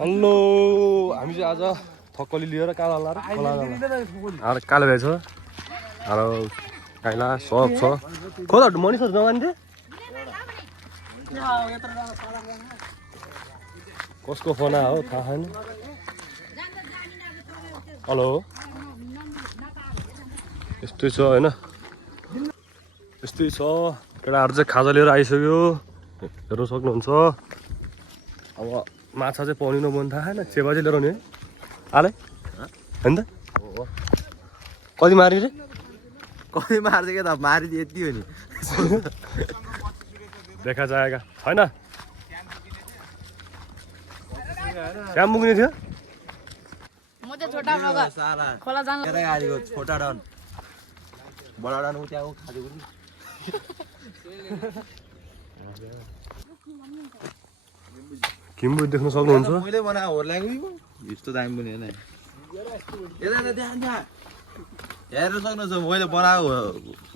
hello हामी चाहिँ आज थक्कली लिएर काला लाएर कालो भेज छ हेलो काइला सब छ खोला मनिसहरू नमान्थे कसको फोन हो थाहा छैन हेलो यस्तै छ हैन यस्तै छ केटाहरु चाहिँ खाजा लिएर आइसक्यो हेर्न सक्नुहुन्छ अब माछा चाहिँ पाउनु नमन थाहा छैन चेपा चाहिँ लिएर आउने है आले हैन त कति मारि रे कति मार्छ के त मारिदिए यति हो नि देखा जाएगा हैन क्या मुग्ने थियो म चाहिँ छोटा ब्लगर खोला जान केरै आएको छोटा डन बडा डन उठ्याको खादिएको नि किम्बु देख्न सक्नुहुन्छ मैले बनाएको होर्लाको नि यस्तो दामी पनि हैन यता ध्यान ध्यान हेर्न सक्नुहुन्छ मैले बनाएको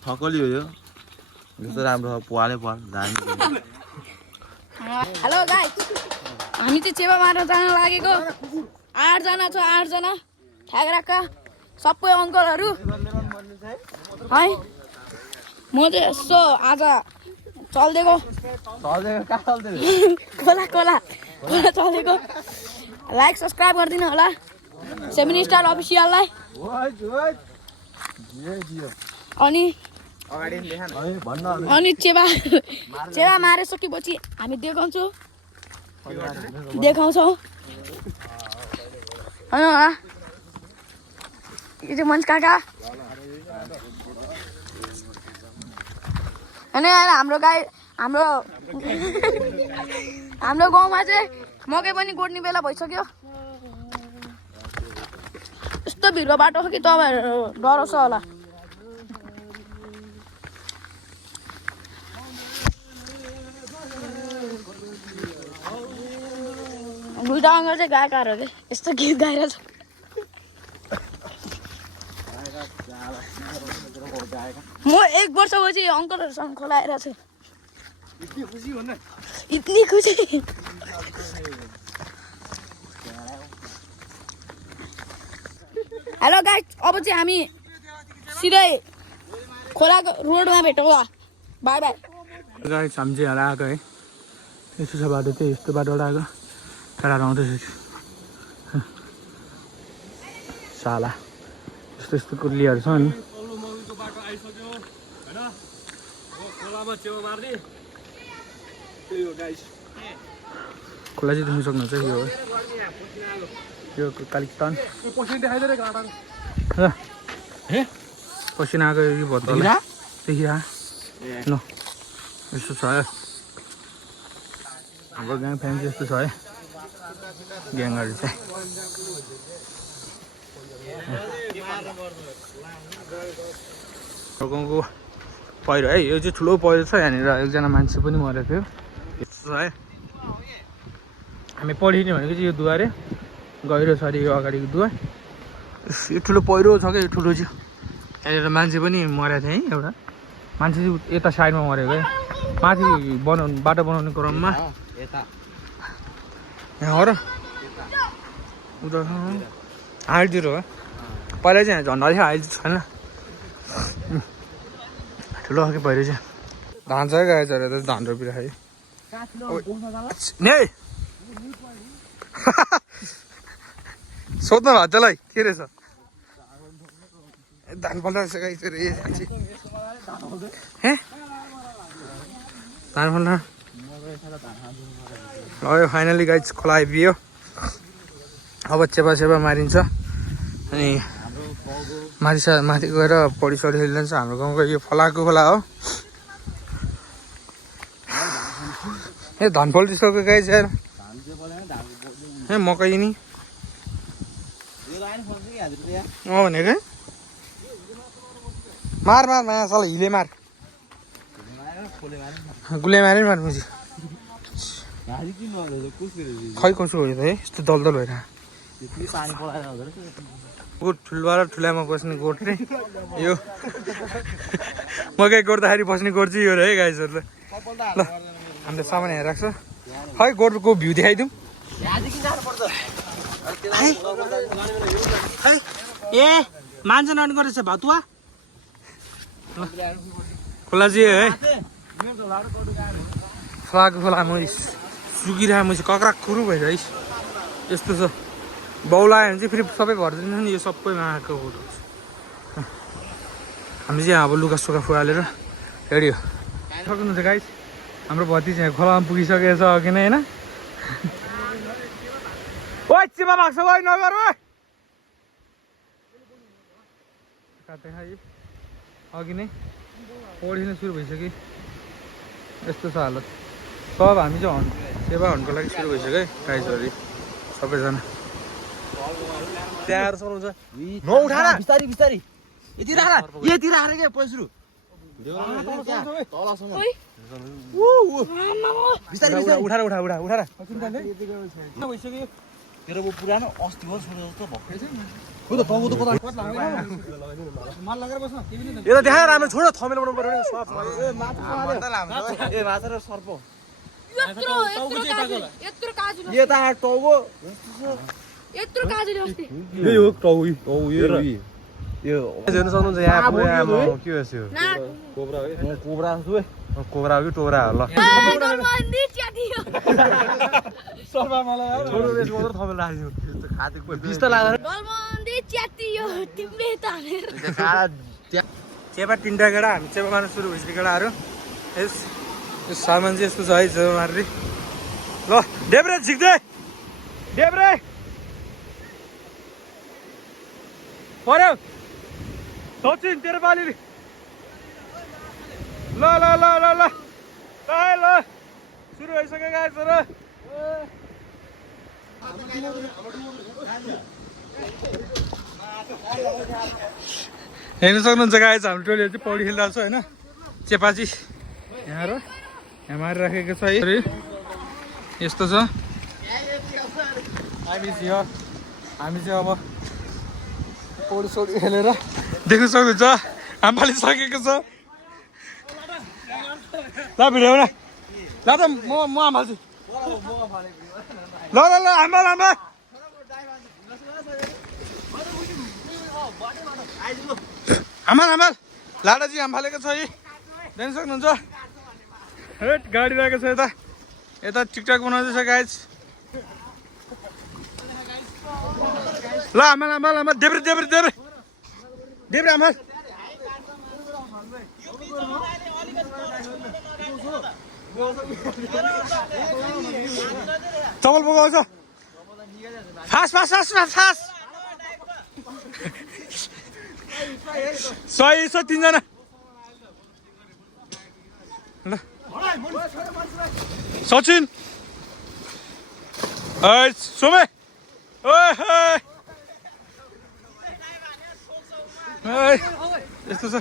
थकली हो यो यस्तो राम्रो पुवाले पुवाल दामी हेलो गाइस हामी चाहिँ चेपा मार्न जान लागेको 8 जना छ 8 जना ठ्यागराका सबै अङ्कलहरू है म चाहिँ यसो आज चल्देको खोला खोला खोला चल्देको लाइक सब्सक्राइब गरिदिनु होला 7 स्टार अफिसियललाई अनि चेपा मारिसकेपछि हामी देखाउँछौँ होइन यो चाहिँ मन्च काका होइन हाम्रो गाउँमा चाहिँ मकै पनि गोड्ने बेला भइसक्यो यस्तो भिडको बाटो छ कि तपाईँहरू डराउँछ होला दुईटा अङ्ग चाहिँ गायकहरू अरे यस्तो गीत गाइरहेछ म 1 वर्षपछि अङ्कलहरूसँग खोला आएर छु इतनी खुसी हेलो गाइस अब चाहिँ हामी सिधै खोलाको रोडमा भेटौँला बाई बाई गाइस हामी चाहिँ आएको है यस्तो छ बाटो चाहिँ यस्तो बाटोबाट आएको केटाहरू आउँदैछ साला यस्तो यस्तो कुर्लीहरू छ नि खोला चाहिँ देख्न सक्नुहुन्छ यो कालिम्पोङ पसिना आएको यो भद्रला देखिरा ल यस्तो छ हाम्रो ग्याङ फ्यामिली यस्तो छ है ग्याङहरू चाहिँ गाउँको पहिरो है यो चाहिँ ठुलो पहिरो छ यहाँनिर एकजना मान्छे पनि मरेको थियो यस्तो छ है हामी पढिने भनेको चाहिँ यो दुवारे गहिरो छ अरे यो अगाडिको दुवार यो ठुलो पहिरो छ क्या यो ठुलो चाहिँ यहाँनिर मान्छे पनि मरेको थियो है एउटा मान्छे चाहिँ यता साइडमा मरेको है माथि बाटो बनाउने क्रममा यहाँ हो र उता हाइटतिर हो पहिला चाहिँ झन्डा थियो अहिले छैन ठुलो खालको पहिरो चाहिँ धान छ गाई चरा त धान रोपिराखेँ नै सोध्नु भएको त्यसलाई के रहेछ धान फल्दा गाई चरा धान फल्दा ल फाइनली गाई खोला आइपुग्यो अब चेपा मारिन्छ अनि माथि गएर पौडी सौडी खेलिन्छ हाम्रो गाउँको यो फलाको खोला हो ए धनफल त्यस्तोको गाई चाहिँ ए मकै नि भनेको मार साल हिले मार गुले मारे नि मार्नु खै कसो हो त है यस्तो दलदल भएर गोठ ठुलबाट ठुलामा बस्ने गोठ रे यो मकै गोड्दाखेरि बस्ने गोठ चाहिँ यो है गाइजहरू ल हामीले सामान हेरेर राख्छ खै गोठको भ्यू देखाइदिउँ ए मान्छे नअन गरेछ भतुवा खोला चाहिँ है फलाएको खोला म सुकिरहेको म कक्रा खुरु भइरहेछ यस्तो छ बाउलायो भने चाहिँ फेरि सबै भरिदिन्छ नि यो सबैमा आएको फोटो हामी चाहिँ अब लुगा सुगा फुहालेर रेडी हो सक्नुहुन्छ गाइस हाम्रो भतिज यहाँ खोलामा पुगिसकेको छ अघि नै होइन ओ चिमा भएको छ ओ नगर काटे खाइ अघि नै पढिन सुरु भइसक्यो यस्तो छ हालत सब हामी चाहिँ सेवा हुनुको लागि सुरु भइसक्यो है गाइसहरू सबैजना त्यहाँ सक्नुहुन्छ नउठाना बिस्तारी बिस्तारी यति राखेर के पैसरु बिस्तारी बिस्तारी उठाएर भइसक्यो तेरो वो पुरानो अस्ति वर्ष जस्तो भक्कै छ यो त देखाएर राम्रो छोड थमेल बनाउनु पर्यो नि स्वाद ए माछा र सर्प यत्रो काजु यो त टाउको यत्रो काजुले अस्ति यही हो टाउ यो हेर्न सक्नुहुन्छ यहाँ के हो यो कोब्रा हो कोब्रा कोब्रा हो कि टोरा हो ल सर्पा मलाई छोरो रेस मात्र थमेल राखिदिनु खादिको बिस त लाग्दैन डलमन्दी च्यातियो तिमीले तानेर चेपा तिनवटा केटा हामी चेपा मार्न सुरु भइसक्यो केटाहरू यस यो सामान चाहिँ यस्तो छ है चेपा मार्ने ल देब्रे झिक्दै देब्रे पर्यो सचिन तेरो बाली ल ल ल ल ल ल सुरु भइसक्यो गाइसहरू हेर्न सक्नुहुन्छ गाइस हाम्रो टोलीले चाहिँ पौडी खेलिरहेको छ होइन चेपा चाहिँ यहाँ र यहाँ मारिराखेको छ है यस्तो छ हामी चाहिँ अब पौडी सौडी खेलेर देख्न सक्नुहुन्छ हाम्रोले सकेको छ ल भिडियो ल त म हाम्हाल्छु ल ल ल हाम्हाल लाडाजी हाम्फालेको छ है देख्न सक्नुहुन्छ हेट गाडी रहेको छ यता टिकटक बनाउँदैछ गाइज ल हाम्हाल देब्रे हाम्हाल चपल बोकाउँछ फास्ट सही छ तिनजना ल सचिन सोमे यस्तो छ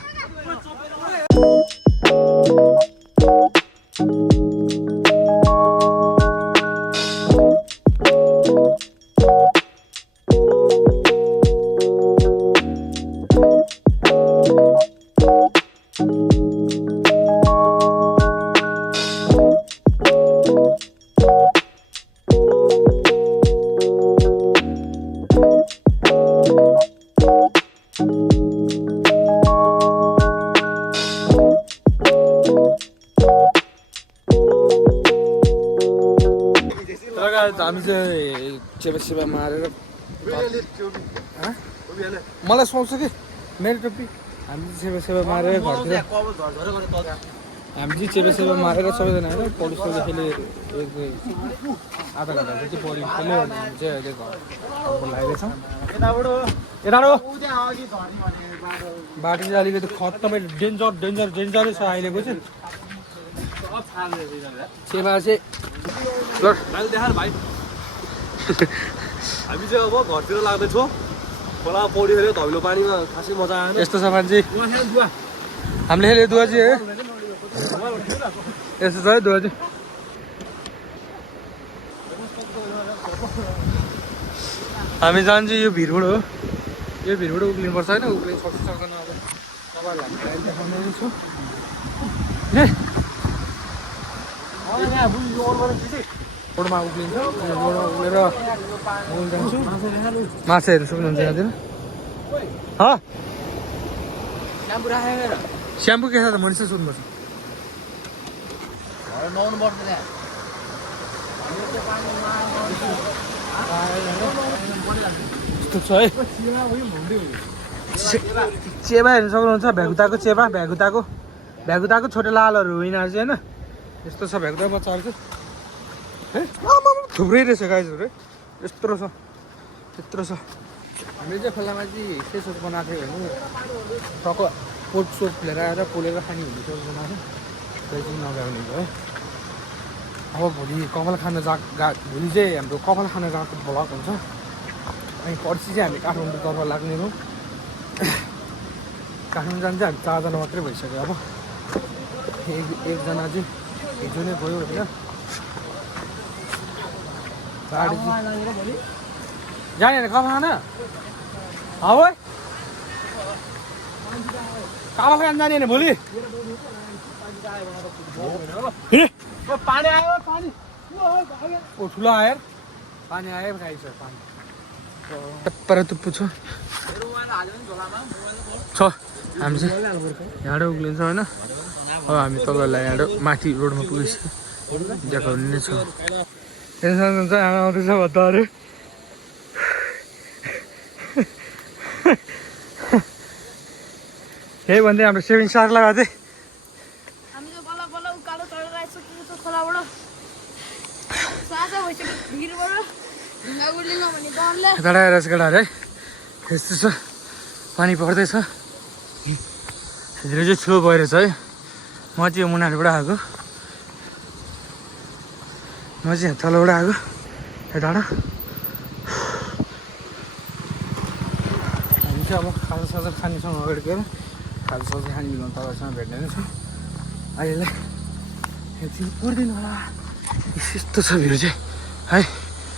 हामी चाहिँ चेपा मारेर मलाई सोच्छ कि मेरो टोपी हामी चाहिँ चेपा मारेर घरतिर हामी चाहिँ चेपा मारेर सबैजना होइन पौडी सौडी खेले आधा घन्टा चाहिँ पौडी खेल्यो भने हामी चाहिँ अहिले घर लागेको छौँ यता बाटो चाहिँ अलिकति खत्तमै डेन्जरै छ अहिलेको चाहिँ चेपा चाहिँ भाइ हामी चाहिँ अब घरतिर लाग्दैछौँ खोला पौडी खेल्यो धमिलो पानीमा खासै मजा आएन यस्तो छ मान्छे हामीले खेल्यो दुवा चाहिँ है यस्तो छ है दुवा चाहिँ हामी जान्छौँ यो भिरबाट हो यो भिरबाट उक्लिनुपर्छ होइन उक्लिनु सक्छ सक्दैन अब तपाईँहरूलाई हामी देखाउने छु रोडमा उक्लिन्छ रोडमा उक्लेर म जान्छु माछाहरू सुक्नुहुन्छ यहाँतिर स्याम्पू के छ त मनिष सोध्नुपर्छ यस्तो छ है चेबा हेर्नु सक्नुहुन्छ भ्यागुताको छोटो लालहरू होइन चाहिँ होइन यस्तो छ भ्यागुता बच्चाहरू चाहिँ थुप्रै रहेछ गाइजहरू है यत्रो छ त्यत्रो छ हामीले चाहिँ खोलामा चाहिँ त्यसो बनाएको थियो भने टक्क पोट सोप लिएर आएर पोलेर खाने हुने सोच बनाएको थियो चाहिँ नभ्याउने भयो है अब भोलि कपाल खान भोलि चाहिँ हाम्रो कपाल खान गएको भ्लग हुन्छ अनि पर्सि चाहिँ हामी काठमाडौँतर्फ लाग्ने हो काठमाडौँ जानु चाहिँ हामी 4 जना मात्रै भइसक्यो अब एकजना चाहिँ हिजो नै गयो होइन गाडी जाने कपाल खान अब कपाल खान जाने होइन भोलि पानी आयो पानी ओ ठुलो आयो पानी आयो खाइसक्यो पानी पर तुप्पु छ हामी चाहिँ यहाँबाट उक्लिन्छ होइन अब हामी तपाईँहरूलाई यहाँबाट माथि रोडमा पुगिसक्यो देखाउने नै छ टेन्सन हुन्छ आमा आउँदैछ भत्ताहरू यही भन्दै हाम्रो सेभिङ स्टार लगाएको थिएँ हामी चाहिँ बल्ल बल्ल उकालो चढेर आइसकेको छ खोलाबाट साँझ भइसक्यो भिरबाट ढुङ्गा उर्लिन भने डरले यताबाट आएर केटाहरू है यस्तो छ पानी पर्दैछ धेरै चाहिँ स्लो भइरहेछ है म चाहिँ मुनाहरूबाट आएको म चाहिँ तलबाट आएको यताबाट हामी चाहिँ अब खाजासाजा खानेछौँ अगाडि गएर खाजासाजा खाने मिलाउनु तपाईँसँग भेट्ने नै छ अहिले यति पर्दैन होला यस्तो छ भिड चाहिँ है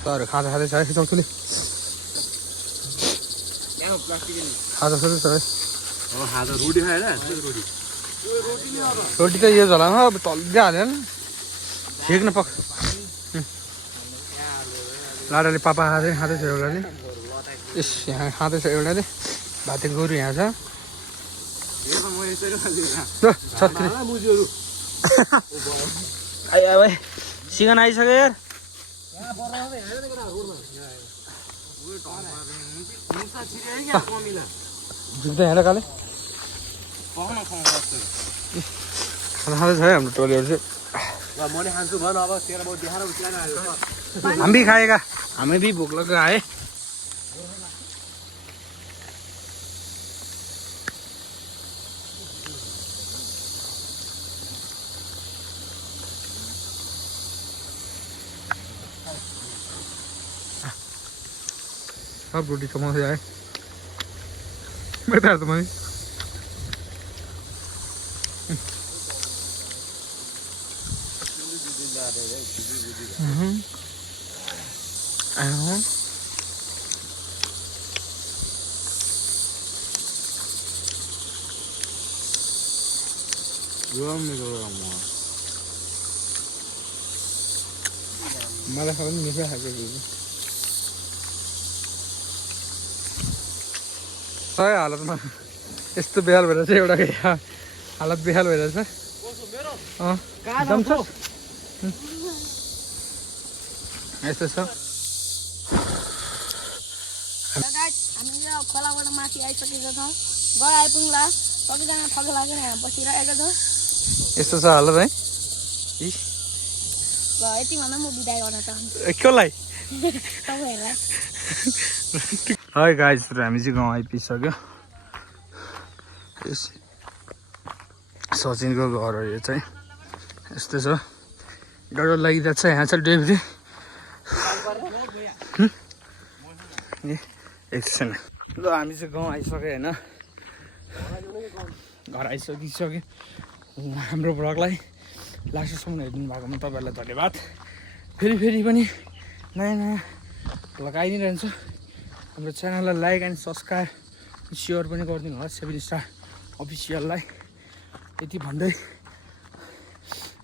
तपाईँहरू खाजा खाँदैछ है चौचुली खाजा खाँदैछ है रोटी त यो झोलामा अब तल्दै हालेन ठिक न पक् लाडाले पापा खाँदैछ एउटाले यस यहाँ खाँदैछ एउटाले भाते गोरु यहाँ छ सिगन आइसक्यो यार झुक्दै हेर काले खाँदैछ है हाम्रो टोलीहरू चाहिँ हम भी खाएगा हमें भी भूख लग रहा है सब रोटी कमा से आए बता तुम्हारी मलाई खानु मिठो खाएको सबै हालतमा यस्तो बेहाल भएर चाहिँ एउटा हालत बेहाल भएर छ एकदम छ यस्तो छ हामी खोलाबाट माथि आइसकेको छौँ गएर आइपुग्ला सबैजना थक लागेर यहाँ बसिरहेको छ यस्तो छ हालत है ल यति भन्दा म बिदाय गर्न चाहन्छु कसलाई तपाईँहरूलाई है गाइस हामी चाहिँ गाउँ आइपुगिसक्यो सचिनको घर हो यो चाहिँ यस्तो छ डर लागिरहेको छ यहाँ चाहिँ डेब्री एकछिन ल हामी चाहिँ गाउँ आइसक्यो होइन घर आइसकिसक्यो हाम्रो भ्लगलाई लास्टसम्म हेरिदिनु भएकोमा तपाईँहरूलाई धन्यवाद फेरि पनि नयाँ नयाँ भ्लग आइ नै रहन्छ हाम्रो च्यानललाई लाइक एन्ड सब्सक्राइब सेयर पनि गरिदिनु होला 7 स्टार अफिसियललाई यति भन्दै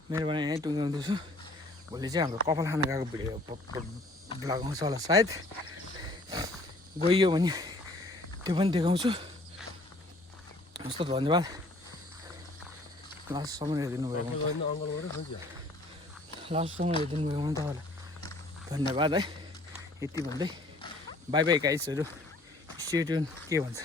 मेरो भनाइ यहीँ टुङ्ग्याउँदैछु भोलि चाहिँ हाम्रो कपाल खान गएको भिडियो भ्लग आउँछ होला सायद गइयो भने त्यो पनि देखाउँछु हस्त धन्यवाद लास्टसम्म हेरिदिनु भयो लास्टसम्म हेरिदिनु भयो भने तपाईँलाई धन्यवाद है यति भन्दै बाई बाई गाइसहरू स्टे ट्युन के भन्छ